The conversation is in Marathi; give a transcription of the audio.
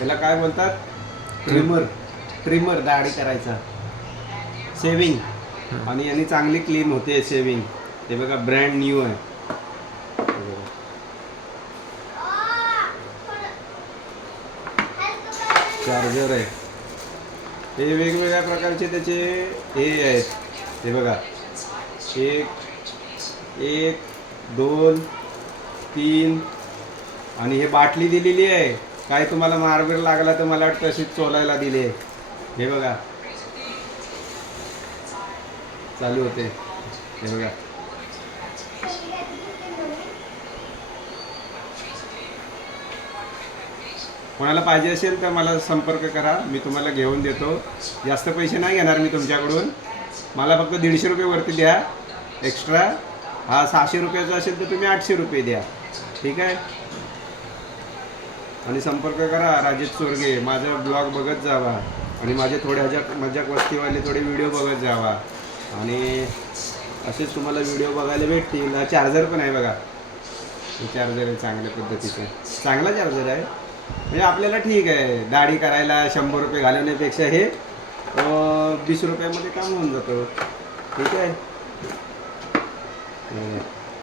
त्याला काय बोलतात? ट्रिमर. ट्रिमर दाढी करायचा, शेविंग. आणि याने चांगली क्लीन होते शेविंग. ते बघा ब्रँड न्यू आहे. चार्जर आहे. हे वेगवेगळ्या प्रकारचे त्याचे हे आहेत. हे बघा, एक 2 3 आणि हे बाटली दिलेली आहे. काय तुम्हाला मार्बल लागला तर मला वाटतं अशीच चोलायला दिली आहे. हे बघा चालू होते. हे बघा कोणाला पाहिजे असेल तर मला संपर्क करा, मी तुम्हाला घेऊन देतो. जास्त पैसे नाही घेणार मी तुमच्याकडून. मला फक्त 150 रुपये वरती द्या एक्स्ट्रा. हा 600 रुपयाचा असेल तर तुम्ही 800 रुपये द्या, ठीक आहे. आणि संपर्क करा राजेश चोरगे. माझा ब्लॉग बघत जावा आणि माझे थोडे मजाक वस्तीवाले थोडे व्हिडिओ बघत जावा. आणि असेच तुम्हाला व्हिडिओ बघायला भेटतील. हा चार्जर पण आहे बघा. हे चार्जर आहे चांगल्या पद्धतीचं, चांगला चार्जर आहे. म्हणजे आपल्याला ठीक आहे, दाढी करायला 100 रुपये घालवण्यापेक्षा हे 20 रुपयामध्ये काम होऊन जातं, ठीक आहे.